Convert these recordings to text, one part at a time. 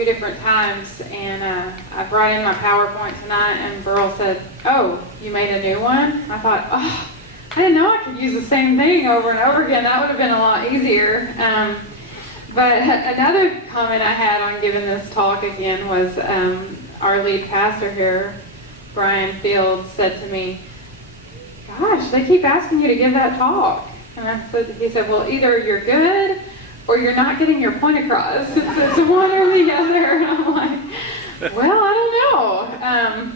few different times, and I brought in my PowerPoint tonight, and Burl said, "Oh, you made a new one?" I thought, "Oh, I didn't know I could use the same thing over and over again. That would have been a lot easier." But another comment I had on giving this talk again was our lead pastor here, Brian Fields, said to me, "Gosh, they keep asking you to give that talk." And he said, "Well, either you're good or you're not getting your point across. It's one or the other." And I'm like, well, I don't know.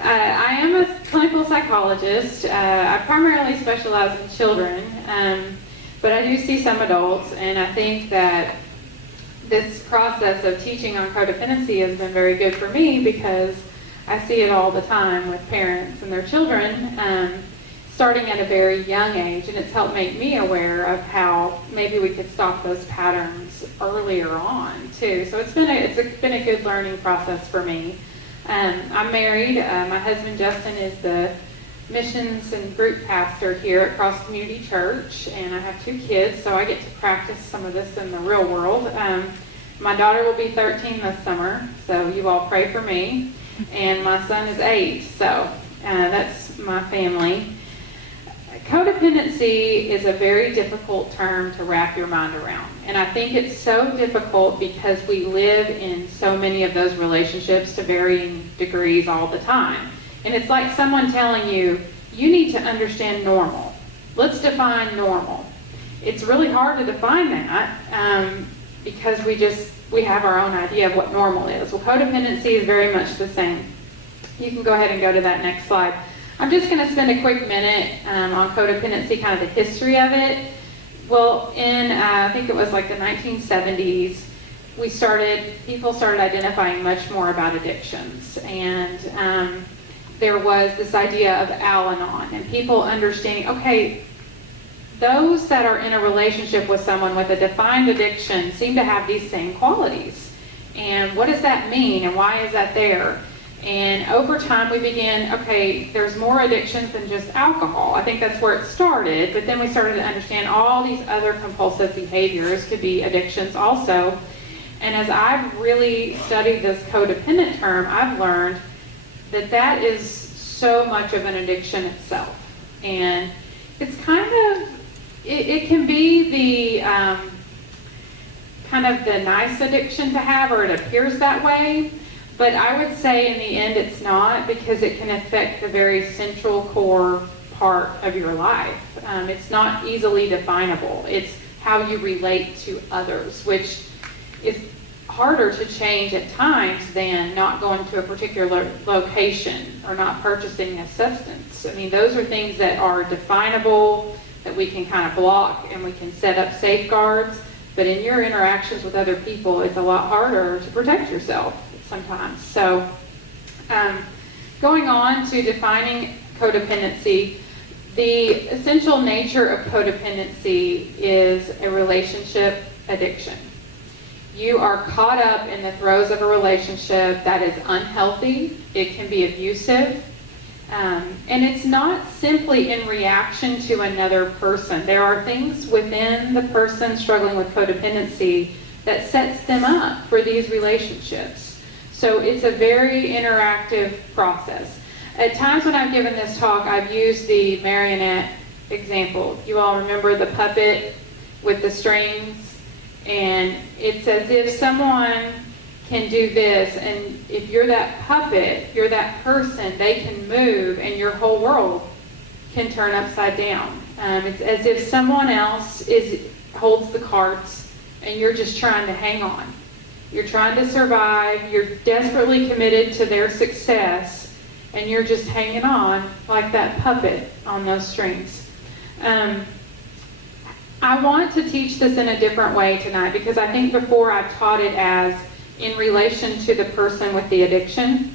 I am a clinical psychologist. I primarily specialize in children, but I do see some adults, and I think that this process of teaching on codependency has been very good for me because I see it all the time with parents and their children, starting at a very young age, and it's helped make me aware of how maybe we could stop those patterns earlier on too. So it's been a good learning process for me. I'm married. My husband Justin is the missions and group pastor here at Cross Community Church, and I have 2 kids, so I get to practice some of this in the real world. My daughter will be 13 this summer, so you all pray for me, and my son is 8, so that's my family. Codependency is a very difficult term to wrap your mind around, and I think it's so difficult because we live in so many of those relationships to varying degrees all the time. And it's like someone telling you, you need to understand normal. Let's define normal. It's really hard to define that because we have our own idea of what normal is. Well, codependency is very much the same. You can go ahead and go to that next slide. I'm just going to spend a quick minute on codependency, kind of the history of it. Well, in I think it was like the 1970s, people started identifying much more about addictions, and there was this idea of Al-Anon, and people understanding, okay, those that are in a relationship with someone with a defined addiction seem to have these same qualities. And what does that mean, and why is that there? And over time we began, okay, there's more addictions than just alcohol. I think that's where it started, but then we started to understand all these other compulsive behaviors could be addictions also. And as I've really studied this codependent term, I've learned that that is so much of an addiction itself. And it's kind of, it can be the kind of the nice addiction to have, or it appears that way. But I would say in the end it's not, because it can affect the very central core part of your life. It's not easily definable. It's how you relate to others, which is harder to change at times than not going to a particular location or not purchasing a substance. I mean, those are things that are definable, that we can kind of block, and we can set up safeguards. But in your interactions with other people, it's a lot harder to protect yourself sometimes. So going on to defining codependency, the essential nature of codependency is a relationship addiction. You are caught up in the throes of a relationship that is unhealthy. It can be abusive. And it's not simply in reaction to another person. There are things within the person struggling with codependency that sets them up for these relationships. So it's a very interactive process. At times when I've given this talk, I've used the marionette example. You all remember the puppet with the strings? And it's as if someone can do this, and if you're that puppet, you're that person, they can move and your whole world can turn upside down. It's as if someone else holds the carts and you're just trying to hang on. You're trying to survive, you're desperately committed to their success, and you're just hanging on like that puppet on those strings. I want to teach this in a different way tonight, because I think before I've taught it as in relation to the person with the addiction.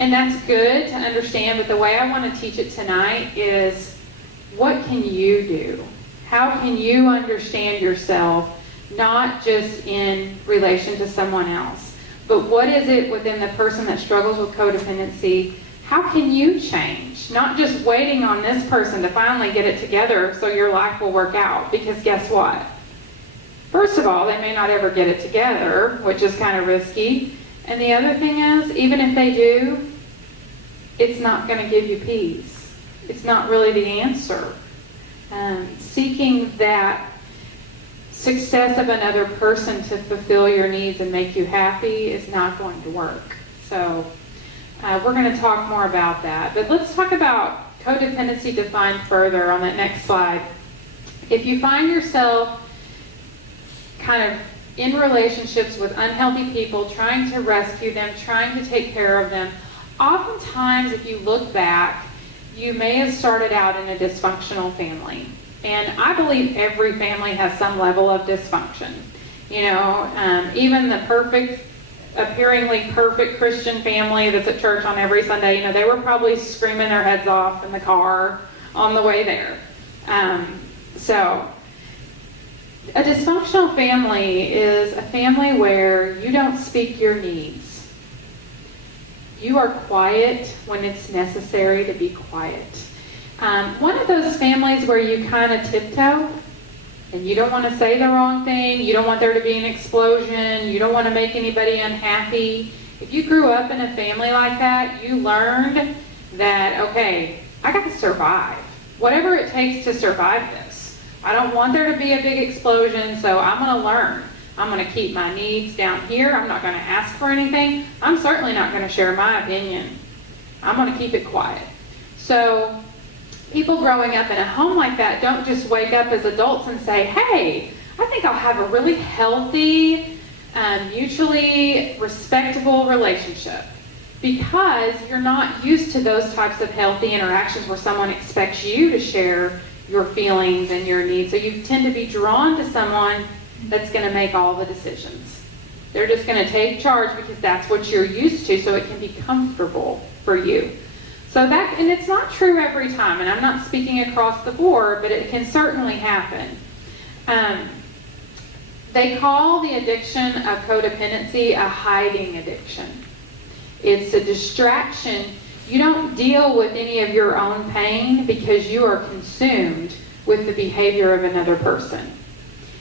And that's good to understand, but the way I want to teach it tonight is, what can you do? How can you understand yourself, not just in relation to someone else, but what is it within the person that struggles with codependency? How can you change? Not just waiting on this person to finally get it together so your life will work out, because guess what? First of all, they may not ever get it together, which is kind of risky. And the other thing is, even if they do, it's not going to give you peace. It's not really the answer. Seeking that success of another person to fulfill your needs and make you happy is not going to work. So we're going to talk more about that. But let's talk about codependency defined further on that next slide. If you find yourself kind of in relationships with unhealthy people, trying to rescue them, trying to take care of them, oftentimes if you look back, you may have started out in a dysfunctional family. And I believe every family has some level of dysfunction. You know, even the appearingly perfect Christian family that's at church on every Sunday, you know, they were probably screaming their heads off in the car on the way there. So a dysfunctional family is a family where you don't speak your needs. You are quiet when it's necessary to be quiet. One of those families where you kind of tiptoe and you don't want to say the wrong thing, you don't want there to be an explosion, you don't want to make anybody unhappy. If you grew up in a family like that, you learned that, okay, I got to survive. Whatever it takes to survive this. I don't want there to be a big explosion, so I'm going to learn. I'm going to keep my needs down here. I'm not going to ask for anything. I'm certainly not going to share my opinion. I'm going to keep it quiet. So people growing up in a home like that don't just wake up as adults and say, hey, I think I'll have a really healthy, mutually respectable relationship. Because you're not used to those types of healthy interactions where someone expects you to share your feelings and your needs. So you tend to be drawn to someone that's going to make all the decisions. They're just going to take charge because that's what you're used to, so it can be comfortable for you. So that, and it's not true every time, and I'm not speaking across the board, but it can certainly happen. They call the addiction of codependency a hiding addiction. It's a distraction. You don't deal with any of your own pain because you are consumed with the behavior of another person.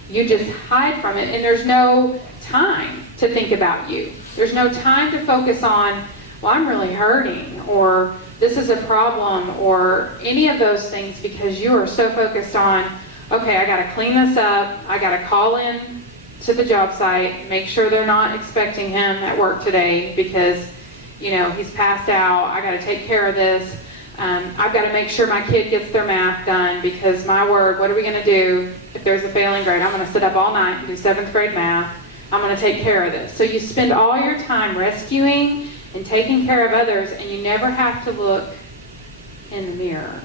You just hide from it, and there's no time to think about you. There's no time to focus on, well, I'm really hurting, or this is a problem, or any of those things, because you are so focused on, okay, I got to clean this up, I got to call in to the job site, make sure they're not expecting him at work today because, you know, he's passed out, I got to take care of this. I've got to make sure my kid gets their math done because, my word, what are we going to do if there's a failing grade? I'm going to sit up all night and do 7th grade math. I'm going to take care of this. So you spend all your time rescuing and taking care of others, and you never have to look in the mirror.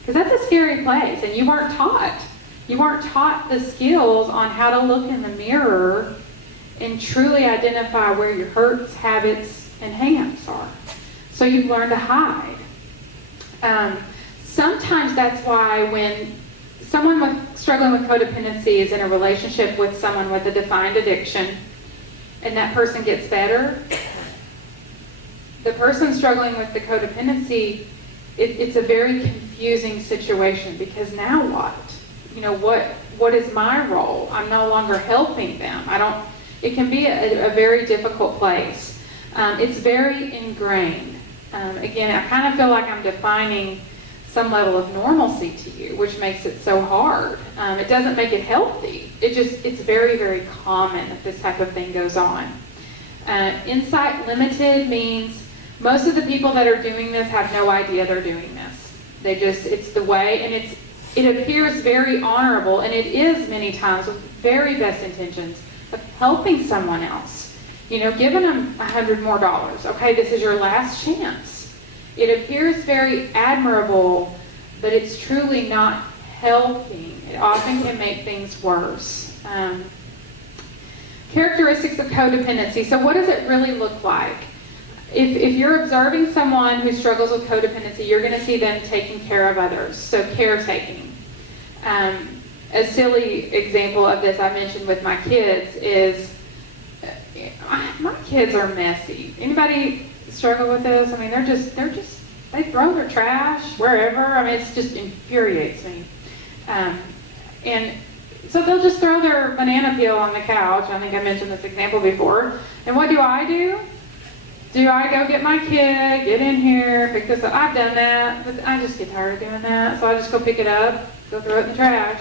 Because that's a scary place, and you weren't taught. You weren't taught the skills on how to look in the mirror and truly identify where your hurts, habits, and hang-ups are. So you've learned to hide. Sometimes that's why when someone struggling with codependency is in a relationship with someone with a defined addiction and that person gets better, the person struggling with the codependency, it's a very confusing situation because now what? You know, what is my role? I'm no longer helping them. It can be a very difficult place. It's very ingrained. Again, I kind of feel like I'm defining some level of normalcy to you, which makes it so hard. It doesn't make it healthy. It's very, very common that this type of thing goes on. Insight limited means most of the people that are doing this have no idea they're doing this. It's the way, and it appears very honorable, and it is many times with very best intentions of helping someone else. You know, giving them $100 more. Okay, this is your last chance. It appears very admirable, but it's truly not helping. It often can make things worse. Characteristics of codependency. So what does it really look like? If you're observing someone who struggles with codependency, you're going to see them taking care of others. So caretaking. A silly example of this I mentioned with my kids is, my kids are messy. Anybody struggle with this? I mean, they throw their trash wherever. I mean, it just infuriates me. And So they'll just throw their banana peel on the couch. I think I mentioned this example before. And what do? Do I go get my kid, get in here, pick this up? I've done that, but I just get tired of doing that. So I just go pick it up, go throw it in the trash.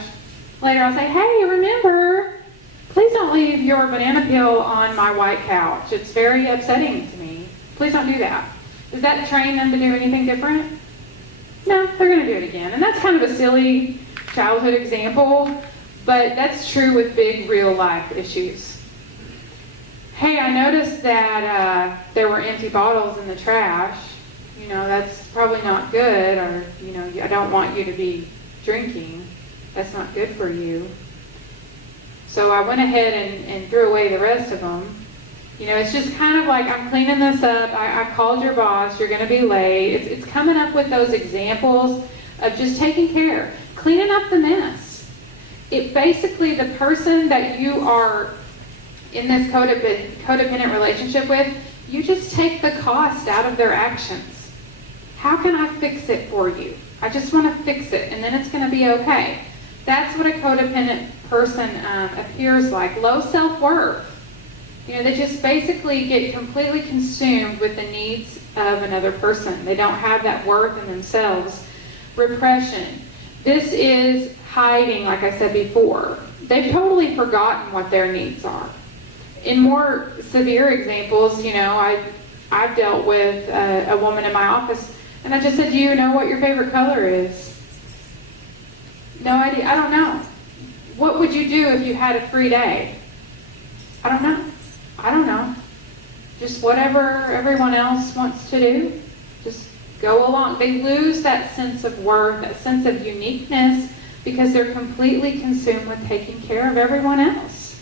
Later I'll say, hey, remember, please don't leave your banana peel on my white couch. It's very upsetting to me. Please don't do that. Does that train them to do anything different? No, they're going to do it again. And that's kind of a silly childhood example, but that's true with big real life issues. Hey, I noticed that there were empty bottles in the trash. You know, that's probably not good, or, you know, I don't want you to be drinking. That's not good for you. So I went ahead and threw away the rest of them. You know, it's just kind of like, I'm cleaning this up. I called your boss. You're going to be late. It's coming up with those examples of just taking care, cleaning up the mess. It basically, the person that you are in this codependent relationship with, you just take the cost out of their actions. How can I fix it for you? I just want to fix it, and then it's going to be okay. That's what a codependent person appears like. Low self-worth. You know, they just basically get completely consumed with the needs of another person. They don't have that worth in themselves. Repression. This is hiding, like I said before. They've totally forgotten what their needs are. In more severe examples, you know, I've dealt with a woman in my office, and I just said, do you know what your favorite color is? No idea. I don't know. What would you do if you had a free day? I don't know. I don't know. Just whatever everyone else wants to do. Just go along. They lose that sense of worth, that sense of uniqueness, because they're completely consumed with taking care of everyone else.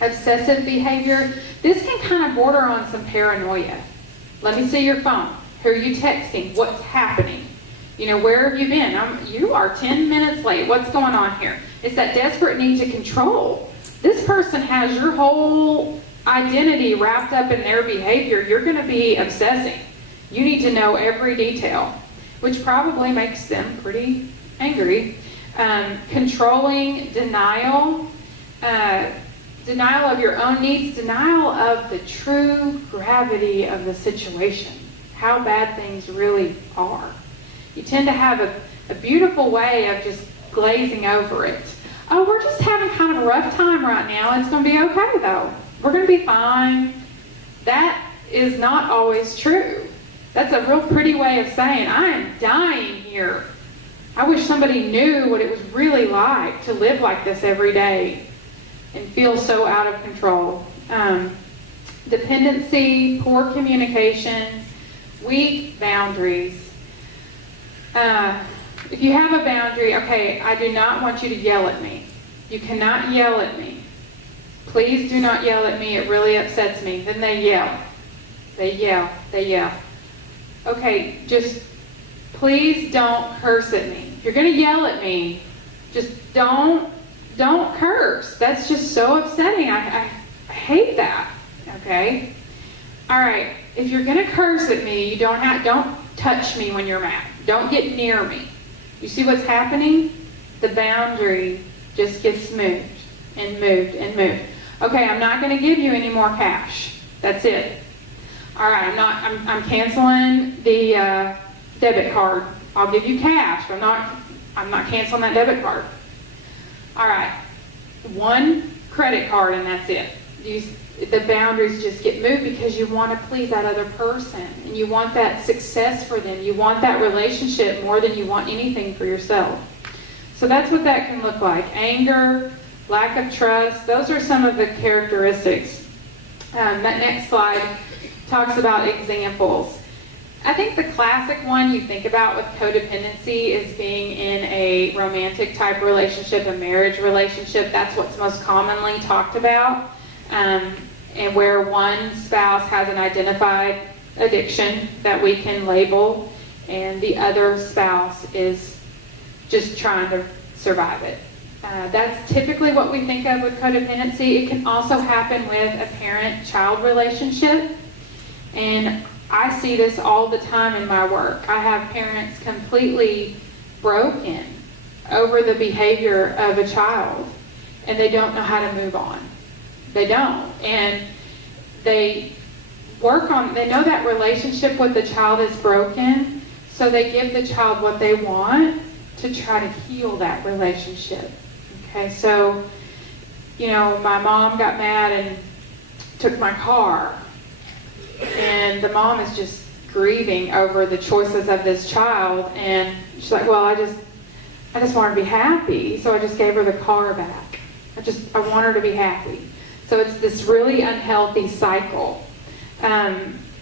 Obsessive behavior. This can kind of border on some paranoia. Let me see your phone. Who are you texting? What's happening? You know, where have you been? You are 10 minutes late. What's going on here? It's that desperate need to control. This person has your whole identity wrapped up in their behavior. You're going to be obsessing. You need to know every detail, which probably makes them pretty angry. Controlling, denial. Denial of your own needs, denial of the true gravity of the situation, how bad things really are. You tend to have a beautiful way of just glazing over it. Oh, we're just having kind of a rough time right now. It's going to be okay, though. We're going to be fine. That is not always true. That's a real pretty way of saying, I am dying here. I wish somebody knew what it was really like to live like this every day and feel so out of control. Dependency, poor communication, weak boundaries. If you have a boundary, okay, I do not want you to yell at me. You cannot yell at me. Please do not yell at me. It really upsets me. Then they yell. They yell. They yell. Okay, just please don't curse at me. If you're going to yell at me, just don't curse. That's just so upsetting. I hate that. Okay? All right. If you're going to curse at me, you don't touch me when you're mad. Don't get near me. You see what's happening? The boundary just gets moved and moved and moved. Okay, I'm not going to give you any more cash. That's it. All right, I'm canceling the debit card. I'll give you cash. I'm not canceling that debit card. All right, one credit card and that's it. The boundaries just get moved because you want to please that other person and you want that success for them. You want that relationship more than you want anything for yourself. So that's what that can look like. Anger, lack of trust, those are some of the characteristics. That next slide talks about examples. I think the classic one you think about with codependency is being in a romantic type relationship, a marriage relationship. That's what's most commonly talked about. And where one spouse has an identified addiction that we can label, and the other spouse is just trying to survive it. That's typically what we think of with codependency. It can also happen with a parent-child relationship, and I see this all the time in my work. I have parents completely broken over the behavior of a child, and they don't know how to move on. They don't. And they know that relationship with the child is broken, so they give the child what they want to try to heal that relationship. Okay, so, my mom got mad and took my car, and the mom is just grieving over the choices of this child, and she's like, well, I just want her to be happy, so I just gave her the car back. I want her to be happy. So it's this really unhealthy cycle.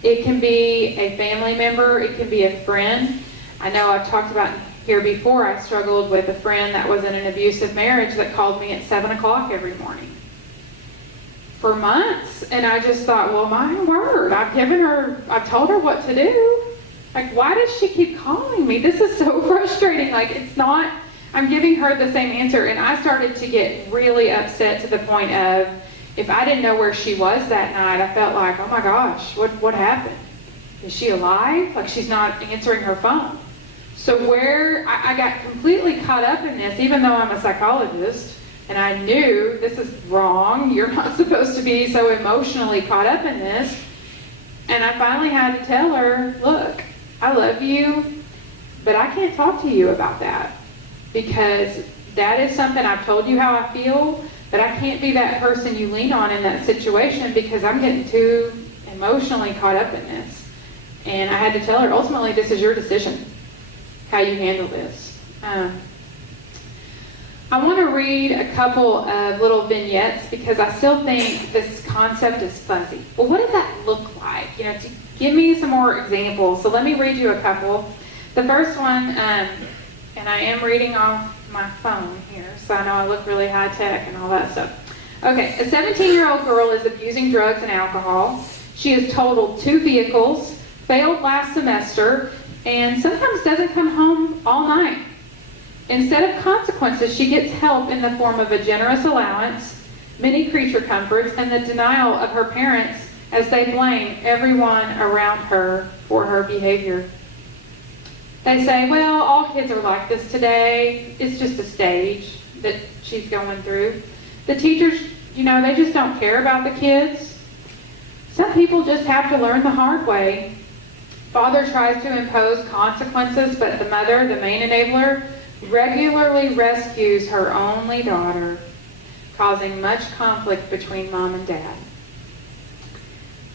It can be a family member, it can be a friend. I know I've talked about here before, I struggled with a friend that was in an abusive marriage that called me at 7 o'clock every morning for months, and I just thought, well, my word, I've told her what to do. Like, why does she keep calling me? This is so frustrating. Like, I'm giving her the same answer, and I started to get really upset to the point of, if I didn't know where she was that night, I felt like, oh my gosh, what happened? Is she alive? Like, she's not answering her phone. So I got completely caught up in this, even though I'm a psychologist, and I knew this is wrong. You're not supposed to be so emotionally caught up in this. And I finally had to tell her, look, I love you, but I can't talk to you about that, because that is something I've told you how I feel, but I can't be that person you lean on in that situation, because I'm getting too emotionally caught up in this. And I had to tell her, ultimately, this is your decision, how you handle this. I want to read a couple of little vignettes, because I still think this concept is fuzzy. Well, what does that look like? To give me some more examples. So let me read you a couple. The first one, and I am reading off my phone here, so I know I look really high tech and all that stuff. Okay, a 17-year-old girl is abusing drugs and alcohol. She has totaled 2 vehicles, failed last semester, and sometimes doesn't come home all night. Instead of consequences, she gets help in the form of a generous allowance, many creature comforts, and the denial of her parents as they blame everyone around her for her behavior. They say, well, all kids are like this today. It's just a stage that she's going through. The teachers, they just don't care about the kids. Some people just have to learn the hard way. Father tries to impose consequences, but the mother, the main enabler, regularly rescues her only daughter, causing much conflict between mom and dad.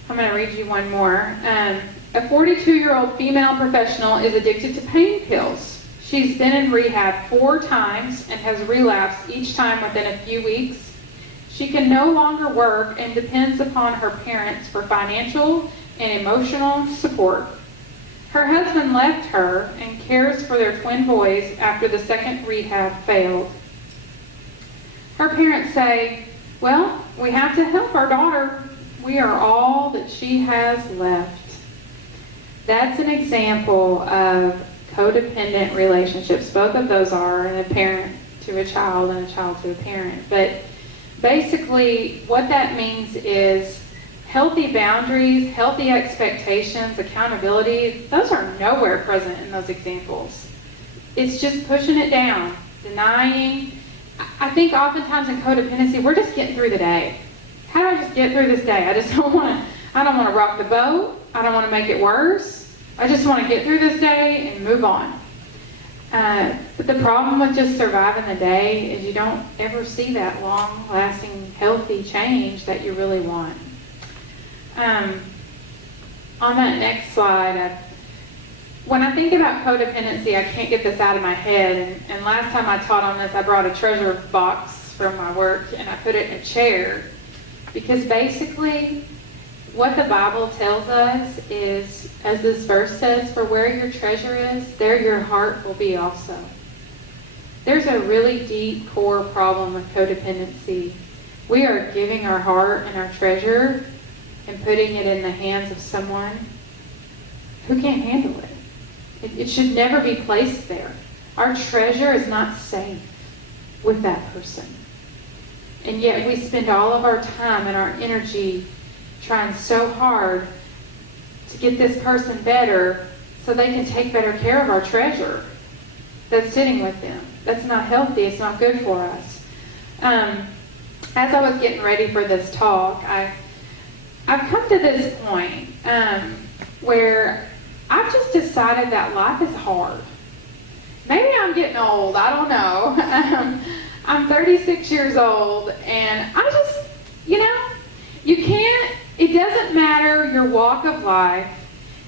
I'm going to read you one more. A 42-year-old female professional is addicted to pain pills. She's been in rehab 4 times and has relapsed each time within a few weeks. She can no longer work and depends upon her parents for financial and emotional support. Her husband left her and cares for their twin boys after the second rehab failed. Her parents say, well, we have to help our daughter. We are all that she has left. That's an example of codependent relationships. Both of those are a parent to a child and a child to a parent. But basically, what that means is healthy boundaries, healthy expectations, accountability, those are nowhere present in those examples. It's just pushing it down, denying. I think oftentimes in codependency, we're just getting through the day. How do I just get through this day? I don't want to rock the boat. I don't want to make it worse. I just want to get through this day and move on. But the problem with just surviving the day is you don't ever see that long-lasting, healthy change that you really want. On that next slide, when I think about codependency, I can't get this out of my head. And last time I taught on this, I brought a treasure box from my work and I put it in a chair. Because basically, what the Bible tells us is, as this verse says, for where your treasure is, there your heart will be also. There's a really deep core problem with codependency. We are giving our heart and our treasure and putting it in the hands of someone who can't handle it. It should never be placed there. Our treasure is not safe with that person. And yet we spend all of our time and our energy trying so hard to get this person better so they can take better care of our treasure that's sitting with them. That's not healthy. It's not good for us. As I was getting ready for this talk, I've come to this point where I've just decided that life is hard. Maybe I'm getting old. I don't know. I'm 36 years old, and I just, you can't, it doesn't matter your walk of life.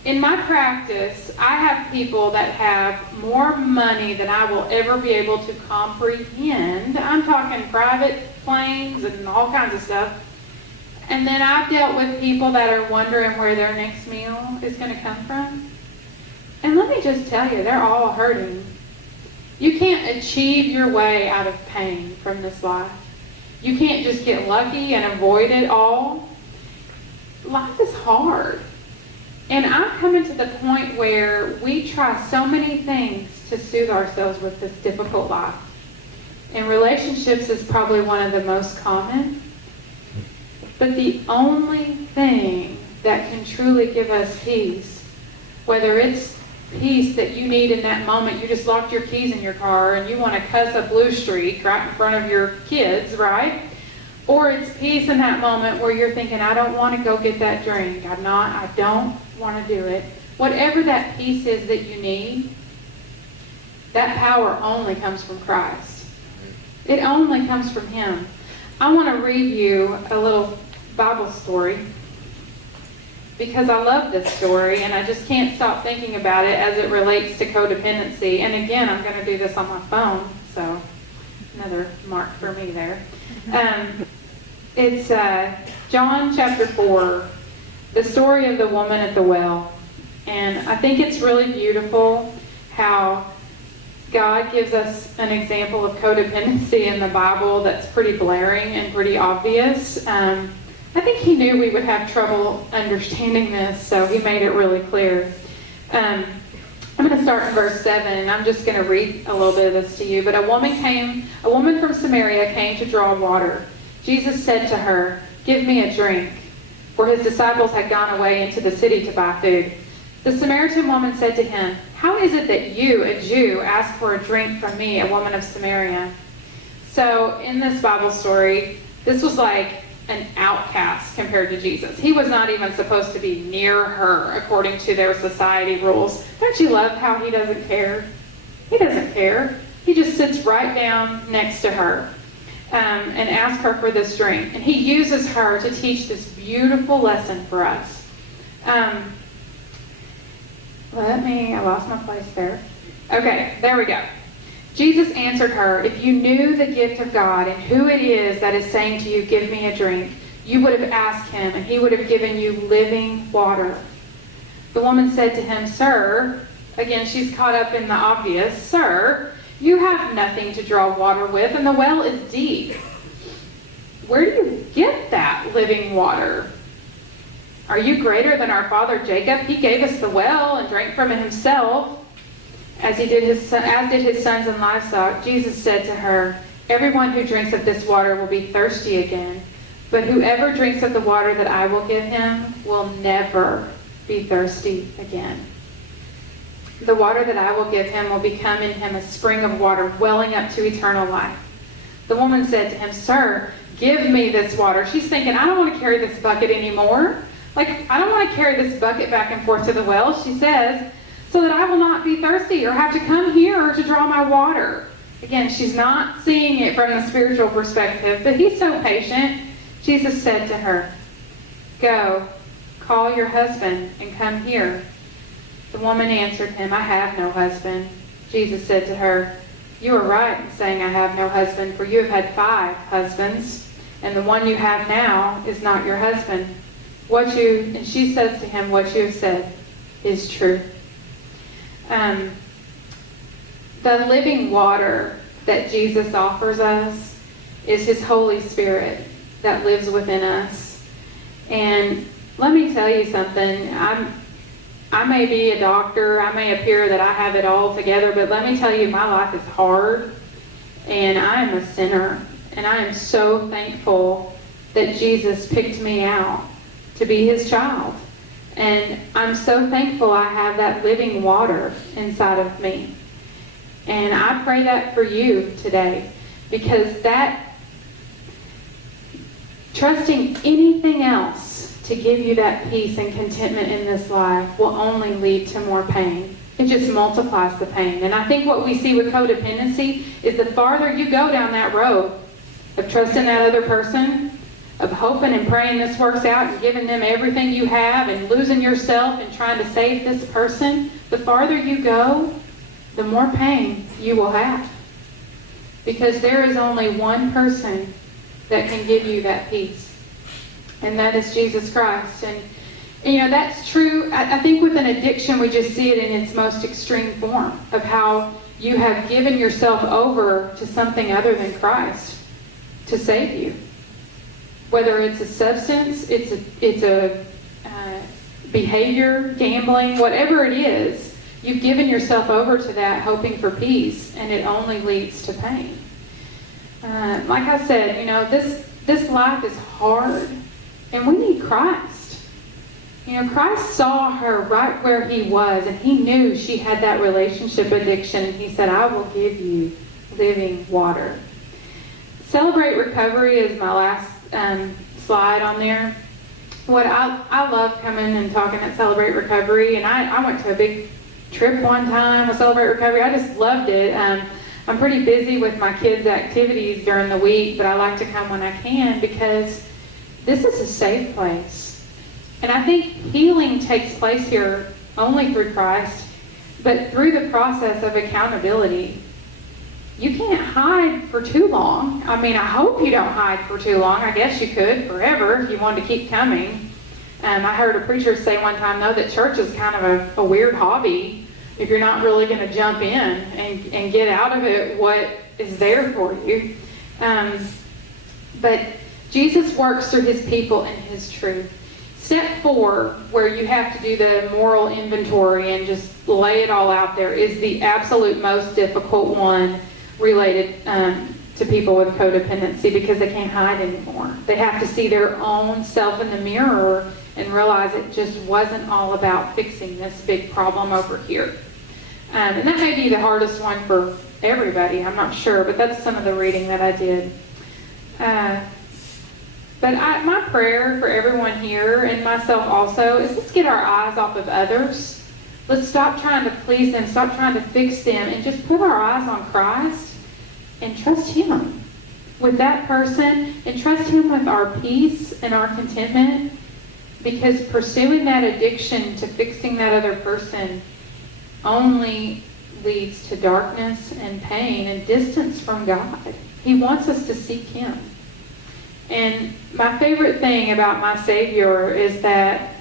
In my practice, I have people that have more money than I will ever be able to comprehend. I'm talking private planes and all kinds of stuff. And then I've dealt with people that are wondering where their next meal is going to come from. And let me just tell you, they're all hurting. You can't achieve your way out of pain from this life. You can't just get lucky and avoid it all. Life is hard. And I'm coming to the point where we try so many things to soothe ourselves with this difficult life. And relationships is probably one of the most common. But the only thing that can truly give us peace, whether it's peace that you need in that moment, you just locked your keys in your car and you want to cuss a blue streak right in front of your kids, right? Or it's peace in that moment where you're thinking, I don't want to go get that drink. I don't want to do it. Whatever that peace is that you need, that power only comes from Christ. It only comes from Him. I want to read you a little Bible story because I love this story and I just can't stop thinking about it as it relates to codependency. And again, I'm going to do this on my phone, so another mark for me there. It's John chapter 4, the story of the woman at the well. And I think it's really beautiful how God gives us an example of codependency in the Bible that's pretty blaring and pretty obvious. I think He knew we would have trouble understanding this, so He made it really clear. I'm going to start in verse 7, and I'm just going to read a little bit of this to you. But a woman from Samaria came to draw water. Jesus said to her, "Give me a drink," for His disciples had gone away into the city to buy food. The Samaritan woman said to Him, "How is it that you, a Jew, ask for a drink from me, a woman of Samaria?" So in this Bible story, this was like an outcast compared to Jesus. He was not even supposed to be near her according to their society rules. Don't you love how He doesn't care? He doesn't care. He just sits right down next to her and asks her for this drink. And He uses her to teach this beautiful lesson for us. I lost my place there. Okay, there we go. Jesus answered her, "If you knew the gift of God and who it is that is saying to you, 'Give me a drink,' you would have asked Him, and He would have given you living water." The woman said to Him, "Sir," again, she's caught up in the obvious, "Sir, you have nothing to draw water with, and the well is deep. Where do you get that living water? Are you greater than our father Jacob? He gave us the well and drank from it himself, as did his sons and livestock." Jesus said to her, "Everyone who drinks of this water will be thirsty again, but whoever drinks of the water that I will give him will never be thirsty again. The water that I will give him will become in him a spring of water welling up to eternal life." The woman said to Him, "Sir, give me this water." She's thinking, I don't want to carry this bucket anymore. I don't want to carry this bucket back and forth to the well. She says, "So that I will not be thirsty or have to come here to draw my water." Again, she's not seeing it from the spiritual perspective, but He's so patient. Jesus said to her, "Go, call your husband and come here." The woman answered Him, "I have no husband." Jesus said to her, "You are right in saying I have no husband, for you have had 5 husbands, and the one you have now is not your husband. And she says to Him, "What you have said is true." The living water that Jesus offers us is His Holy Spirit that lives within us. And let me tell you something. I may be a doctor, I may appear that I have it all together, but let me tell you, my life is hard, and I am a sinner, and I am so thankful that Jesus picked me out to be His child. And I'm so thankful I have that living water inside of me. And I pray that for you today, because that trusting anything else to give you that peace and contentment in this life will only lead to more pain. It just multiplies the pain. And I think what we see with codependency is the farther you go down that road of trusting that other person, of hoping and praying this works out and giving them everything you have and losing yourself and trying to save this person, the farther you go, the more pain you will have. Because there is only one person that can give you that peace. And that is Jesus Christ. And you know, that's true. I think with an addiction, we just see it in its most extreme form of how you have given yourself over to something other than Christ to save you. Whether it's a substance, it's a behavior, gambling, whatever it is, you've given yourself over to that hoping for peace, and it only leads to pain. Like I said, you know, this life is hard, and we need Christ. You know, Christ saw her right where he was, and he knew she had that relationship addiction, and he said, I will give you living water. Celebrate Recovery is my last slide on there. What I love coming and talking at Celebrate Recovery, and I went to a big trip one time with Celebrate Recovery. I just loved it. I'm pretty busy with my kids' activities during the week, but I like to come when I can because this is a safe place. And I think healing takes place here only through Christ, but through the process of accountability. You can't hide for too long. I mean, I hope you don't hide for too long. I guess you could forever if you wanted to keep coming. I heard a preacher say one time, though, that church is kind of a weird hobby if you're not really going to jump in and get out of it what is there for you. But Jesus works through his people and his truth. Step 4, where you have to do the moral inventory and just lay it all out there, is the absolute most difficult one related to people with codependency, because they can't hide anymore. They have to see their own self in the mirror and realize it just wasn't all about fixing this big problem over here. And that may be the hardest one for everybody, I'm not sure, but that's some of the reading that I did. But my prayer for everyone here, and myself also, is let's get our eyes off of others. Let's stop trying to please them, stop trying to fix them, and just put our eyes on Christ and trust him with that person, and trust him with our peace and our contentment, because pursuing that addiction to fixing that other person only leads to darkness and pain and distance from God. He wants us to seek him. And my favorite thing about my Savior is that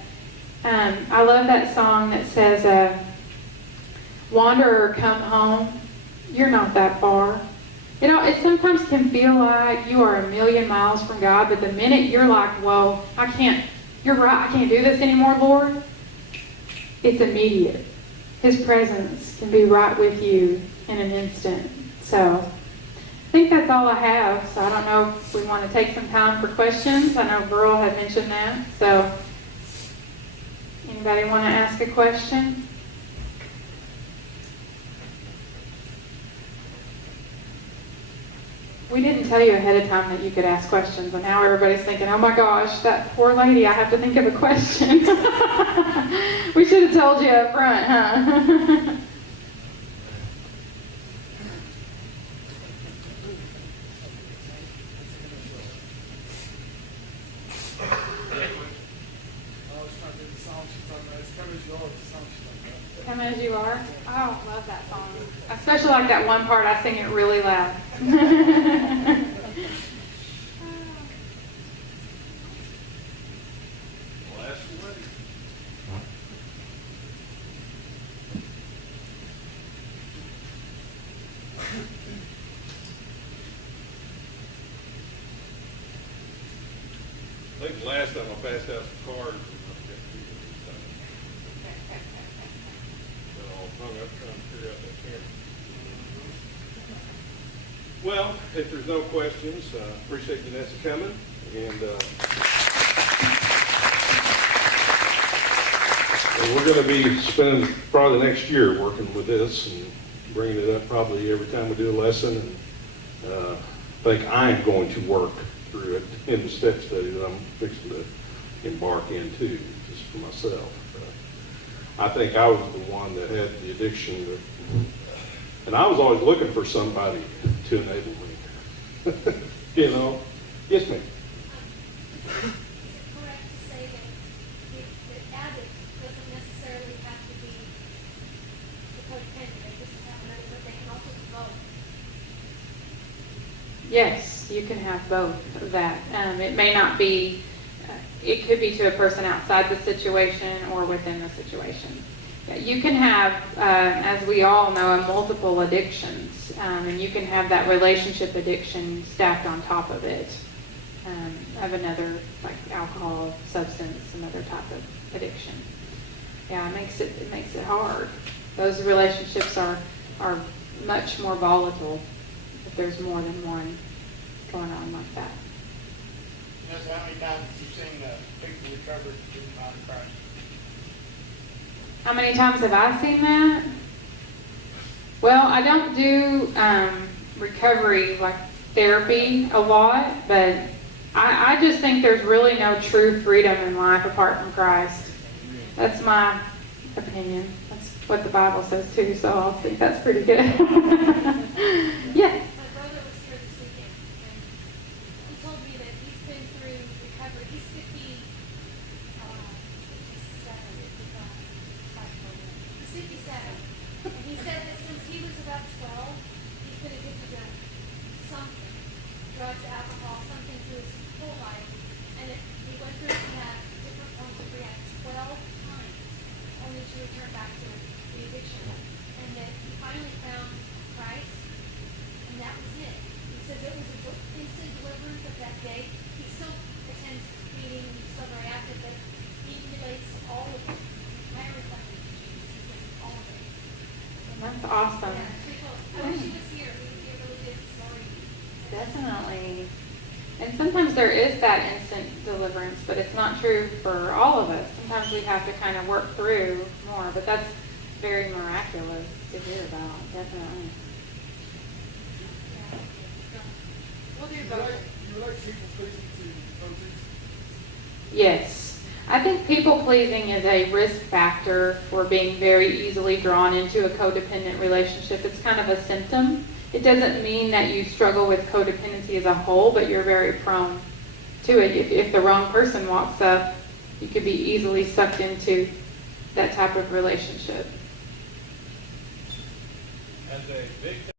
I love that song that says, wanderer, come home. You're not that far. You know, it sometimes can feel like you are a million miles from God, but the minute you're like, whoa, you're right, I can't do this anymore, Lord, it's immediate. His presence can be right with you in an instant. So I think that's all I have. So I don't know if we want to take some time for questions. I know Burl had mentioned that. So anybody want to ask a question? We didn't tell you ahead of time that you could ask questions, and now everybody's thinking, oh my gosh, that poor lady, I have to think of a question. We should have told you up front, huh? Come as you are. Oh, love that song. I especially like that one part. I sing it really loud. I think the last time I passed out some cards. Hung up trying to figure out that camera. Well, if there's no questions, appreciate Janissa coming, and we're going to be spending probably the next year working with this and bringing it up probably every time we do a lesson, and think I am going to work through it in the step study that I'm fixing to embark into, just for myself. I think I was the one that had the addiction, and I was always looking for somebody to enable me. You know? Yes, ma'am. Is it correct to say that the addict doesn't necessarily have to be the codependent? They just have another, but they can also be both. Yes, you can have both of that. It may not be, it could be to a person outside the situation or within the situation. Yeah, you can have, as we all know, multiple addictions, and you can have that relationship addiction stacked on top of it, of another, like alcohol, substance, another type of addiction. Yeah, it makes it hard. Those relationships are much more volatile if there's more than one going on like that. That's how many times have you seen people recover through the mind of Christ? How many times have I seen that? Well, I don't do recovery like therapy a lot, but I just think there's really no true freedom in life apart from Christ. That's my opinion. That's what the Bible says too, so I think that's pretty good. Yeah. My brother was here this weekend, and he told me that he's been through recovery. He's 57, 55. He's 57. And he said that since he was about 12, he's been addicted to something, drugs, alcohol, something through his whole life. And he went through and had different forms of rehab 12 times, only to return back to the addiction. And that he finally found Christ, and that was it. He says it was an instant deliverance of that day. He still attends meetings, he's still very active, but he relates all of it, everything to Jesus. He says all of it. That's awesome. Yeah, people, I wish he was here. He would be a really good story. Definitely. And sometimes there is that instant deliverance, but it's not true for all of us. Sometimes we have to kind of work through more, but that's very miraculous to hear about, definitely. We'll do You both. like people pleasing to others? Yes. I think people pleasing is a risk factor for being very easily drawn into a codependent relationship. It's kind of a symptom. It doesn't mean that you struggle with codependency as a whole, but you're very prone to it. If the wrong person walks up, you could be easily sucked into that type of relationship. As a victim.